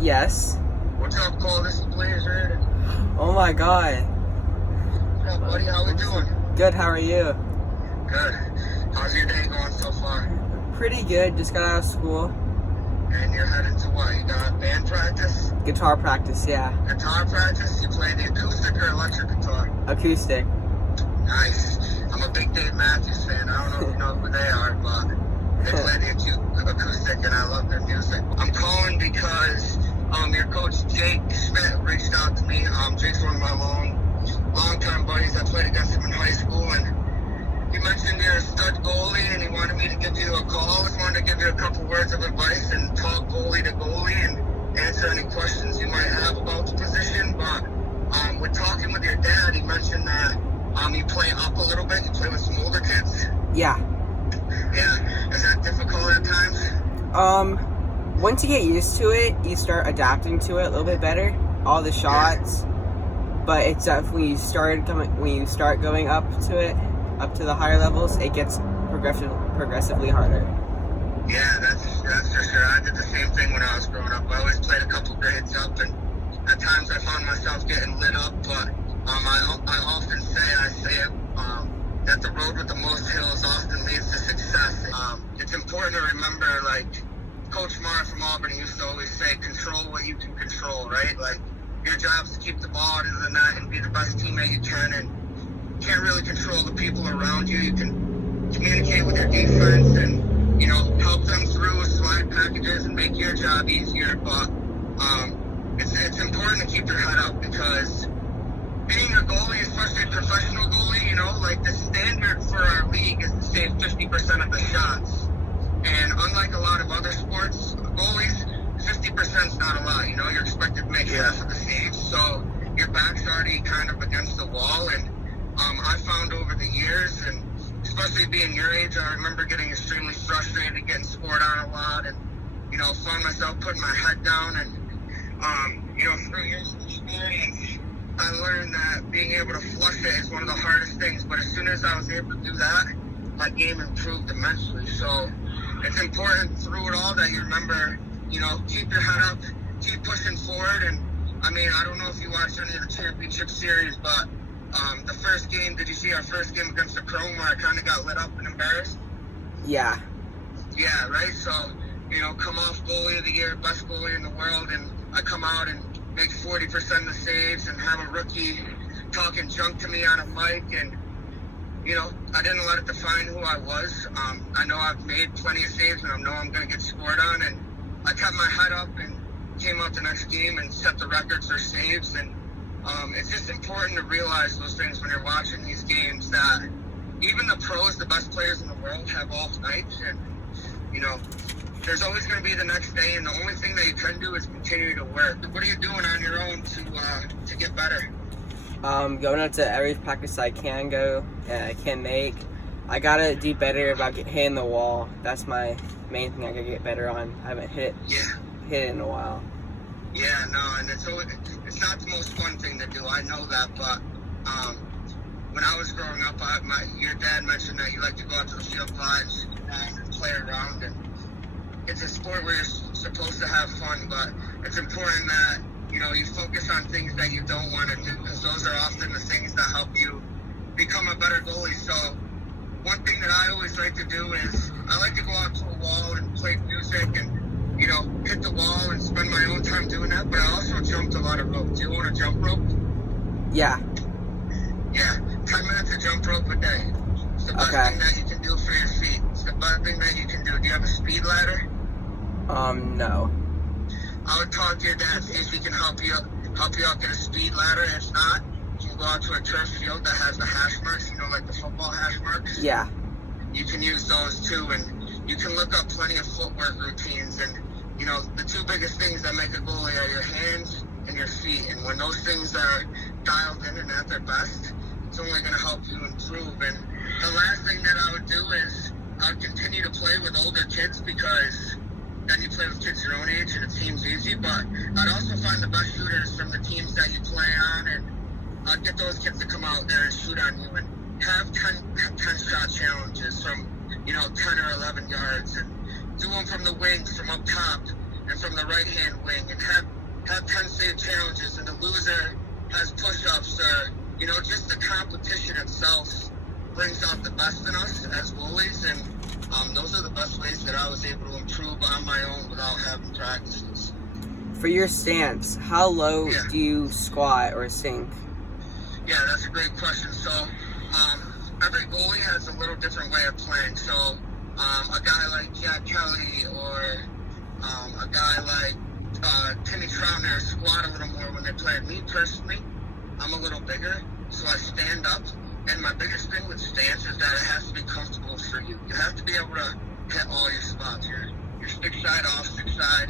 Yes. What's up, Cole? This is Blaze Riorden. Oh my god. What's up, buddy? How we doing? Good, how are you? Good. How's your day going so far? Pretty good, just got out of school. And you're heading to what? You got band practice? Guitar practice, yeah. Guitar practice? You play the acoustic or electric guitar? Acoustic. Nice. I'm a big Dave Matthews fan. I don't know if you know who they are, but they play the acoustic and I love their music. I'm calling because your coach Jake Schmidt reached out to me. Jake's one of my long-time buddies. I played against him in high school, and he mentioned you're a stud goalie, and he wanted me to give you a call. I just wanted to give you a couple words of advice and talk goalie to goalie and answer any questions you might have about the position. But with talking with your dad, he mentioned that you play up a little bit. You play with some older kids. Yeah. Yeah. Is that difficult at times? Once you get used to it, you start adapting to it a little bit better. All the shots. But it's when you start going up to it, up to the higher levels, it gets progressively harder. Yeah, that's for sure. I did the same thing when I was growing up. I always played a couple grades up, and at times I found myself getting lit up. But I often say that the road with the most hills often leads to success. It's important to remember, like Coach Mara from Auburn used to always say, control what you can control, right? Like, your job is to keep the ball out of the net and be the best teammate you can, and you can't really control the people around you. You can communicate with your defense and, help them through slide packages and make your job easier, but it's important to keep your head up, because being a goalie, especially a professional goalie, like the standard for our league is to save 50% of the shots. And unlike a lot of other sports, goalies, 50% is not a lot. You're expected to make half of the saves, so your back's already kind of against the wall. And I found over the years, and especially being your age, I remember getting extremely frustrated, getting scored on a lot, and found myself putting my head down. And through years of experience, I learned that being able to flush it is one of the hardest things. But as soon as I was able to do that, my game improved immensely. So it's important through it all that you remember, keep your head up, keep pushing forward. And I don't know if you watched any of the championship series, but the first game, did you see our first game against the Chrome where I kind of got lit up and embarrassed? Yeah. Yeah, right? So, come off goalie of the year, best goalie in the world, and I come out and make 40% of the saves and have a rookie talking junk to me on a mic, and I didn't let it define who I was. I know I've made plenty of saves, and I know I'm going to get scored on, and I kept my head up and came out the next game and set the records for saves. And it's just important to realize those things when you're watching these games, that even the pros, the best players in the world, have off nights, and there's always going to be the next day, and the only thing that you can do is continue to work. What are you doing on your own to get better? Going out to every practice I can go and I can make. I gotta do better about hitting the wall. That's my main thing I gotta get better on. I haven't hit it in a while. Yeah, no, and it's not the most fun thing to do. I know that, but when I was growing up, your dad mentioned that you like to go out to the field a lot and play around, and it's a sport where you're supposed to have fun, but it's important that you focus on things that you don't want to do, because those are often the things that help you become a better goalie. So one thing that I always like to do is I like to go out to a wall and play music and hit the wall and spend my own time doing that. But I also jumped a lot of rope. Do you want to jump rope? Yeah. 10 minutes of jump rope a day. It's the best thing that you can do for your feet. It's the best thing that you can do. Do you have a speed ladder? No. I would talk to your dad, see if he can help you out get a speed ladder. If not, you can go out to a turf field that has the hash marks, like the football hash marks. Yeah. You can use those too, and you can look up plenty of footwork routines. And the two biggest things that make a goalie are your hands and your feet. And when those things are dialed in and at their best, it's only going to help you improve. And the last thing that I would do is I would continue to play with older kids, because then you play with kids your own age and it seems easy. But I'd also find the best shooters from the teams that you play on, and I'd get those kids to come out there and shoot on you, and have 10 shot challenges from 10 or 11 yards, and do them from the wings, from up top, and from the right-hand wing, and have 10 save challenges, and the loser has push-ups, or, you know, just the competition itself brings out the best in us as goalies, and those are the best ways that I was able to improve on my own without having practices. For your stance, how low do you squat or sink? Yeah, that's a great question. So, every goalie has a little different way of playing. So, a guy like Jack Kelly or a guy like Timmy Troutner squat a little more when they play. Me personally, I'm a little bigger, so I stand up. And my biggest thing with stance is that it has to be comfortable for you. You have to be able to hit all your spots. Your stick side, off stick side,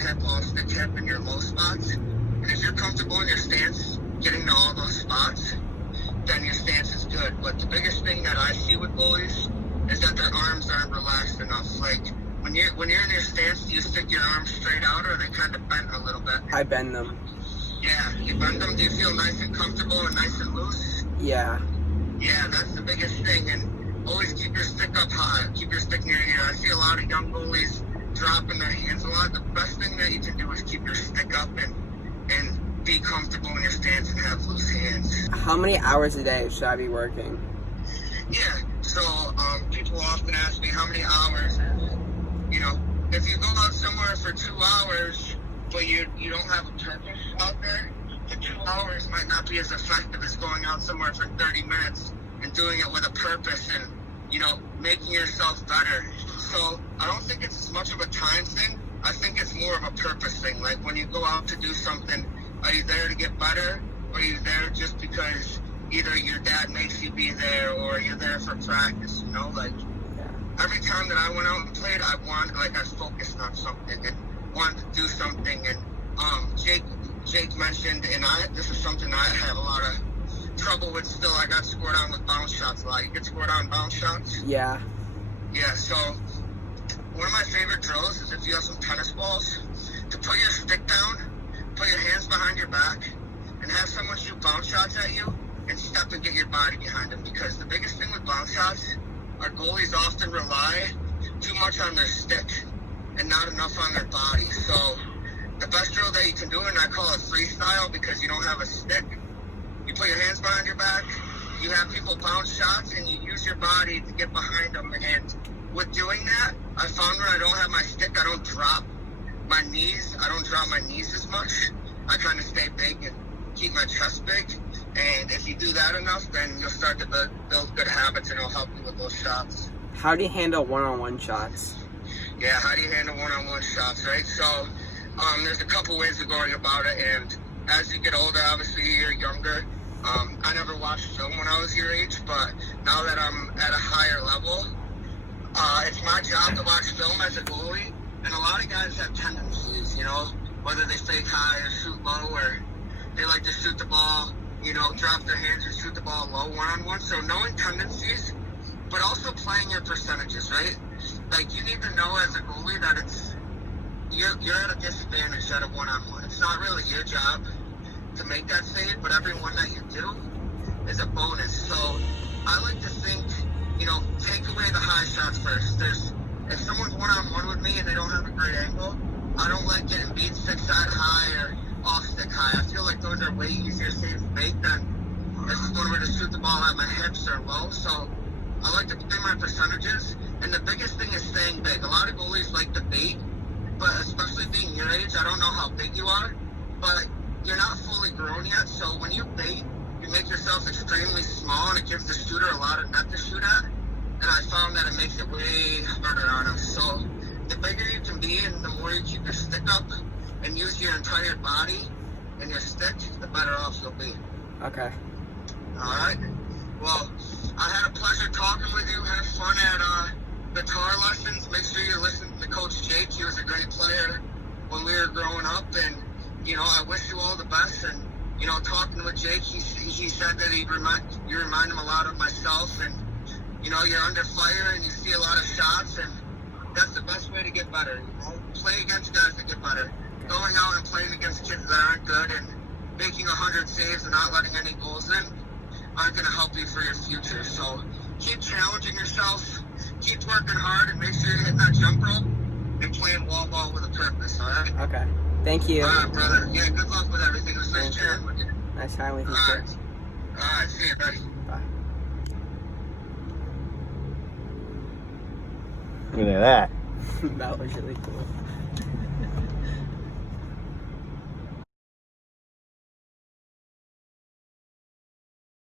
hip, off stick, hip, and your low spots. And if you're comfortable in your stance, getting to all those spots, then your stance is good. But the biggest thing that I see with goalies is that their arms aren't relaxed enough. Like, when you're in your stance, do you stick your arms straight out, or are they kind of bent a little bit? I bend them. Yeah, you bend them. Do you feel nice and comfortable and nice and loose? Yeah. Yeah, that's the biggest thing. And always keep your stick up high. Keep your stick near your ear. I see a lot of young goalies dropping their hands a lot. The best thing that you can do is keep your stick up and be comfortable in your stance and have loose hands. How many hours a day should I be working? Yeah, so people often ask me how many hours. You know, if you go out somewhere for 2 hours, but you don't have a purpose out there, the 2 hours might not be as effective as going out somewhere for 30 minutes and doing it with a purpose and, you know, making yourself better. So I don't think it's as much of a time thing. I think it's more of a purpose thing. Like, when you go out to do something, are you there to get better, or are you there just because either your dad makes you be there, or you're there for practice, you know? Like, every time that I went out and played, I focused on something and wanted to do something. And Jake mentioned, and this is something I have a lot of trouble with still. I got scored on with bounce shots a lot. You get scored on bounce shots? Yeah. Yeah, so one of my favorite drills is, if you have some tennis balls, to put your stick down, put your hands behind your back, and have someone shoot bounce shots at you, and step and get your body behind them. Because the biggest thing with bounce shots, our goalies often rely too much on their stick and not enough on their body. So the best drill that you can do, and I call it freestyle because you don't have a stick, you put your hands behind your back, you have people bounce shots, and you use your body to get behind them. And with doing that, I found when I don't have my stick, I don't drop my knees. I don't drop my knees as much. I kind of stay big and keep my chest big. And if you do that enough, then you'll start to build good habits, and it'll help you with those shots. How do you handle one-on-one shots? Yeah, how do you handle one-on-one shots, right? So there's a couple ways of going about it. And as you get older, obviously you're younger. I never watched film when I was your age, but now that I'm at a higher level, it's my job to watch film as a goalie. And a lot of guys have tendencies, you know, whether they fake high or shoot low, or they like to shoot the ball, you know, drop their hands and shoot the ball low one-on-one. So knowing tendencies, but also playing your percentages, right? Like, you need to know as a goalie that you're at a disadvantage at a one-on-one. It's not really your job to make that save, but every one that you do is a bonus. So I like to think, you know, take away the high shots first. If someone's one-on-one with me and they don't have a great angle, I don't like getting beat stick-side high or off-stick high. I feel like those are way easier saves to make than if someone were to shoot the ball at my hips or low. So I like to play my percentages. And the biggest thing is staying big. A lot of goalies like to bait, but especially being your age, I don't know how big you are, but you're not fully grown yet. So when you bait, you make yourself extremely small, and it gives the shooter a lot of net to shoot at. And I found that it makes it way harder on us. So the bigger you can be, and the more you keep your stick up and use your entire body and your stick, the better off you'll be. Okay. All right. Well, I had a pleasure talking with you. Have fun at guitar lessons. Make sure you're listening to Coach Jake. He was a great player when we were growing up, and, you know, I wish you all the best. And, you know, talking with Jake, he said that you remind him a lot of myself, and, you know, you're under fire and you see a lot of shots, and that's the best way to get better. You know? Play against guys that get better. Going out and playing against kids that aren't good and making 100 saves and not letting any goals in aren't going to help you for your future. So keep challenging yourself, keep working hard, and make sure you're hitting that jump rope. and playing wall ball with a purpose. All right. Okay. Thank you. All right, brother. Yeah, good luck with everything. It was nice Thank you. chatting with you. Nice time with you All too. right. All right. See you, buddy. Bye. Look at that. That was really cool.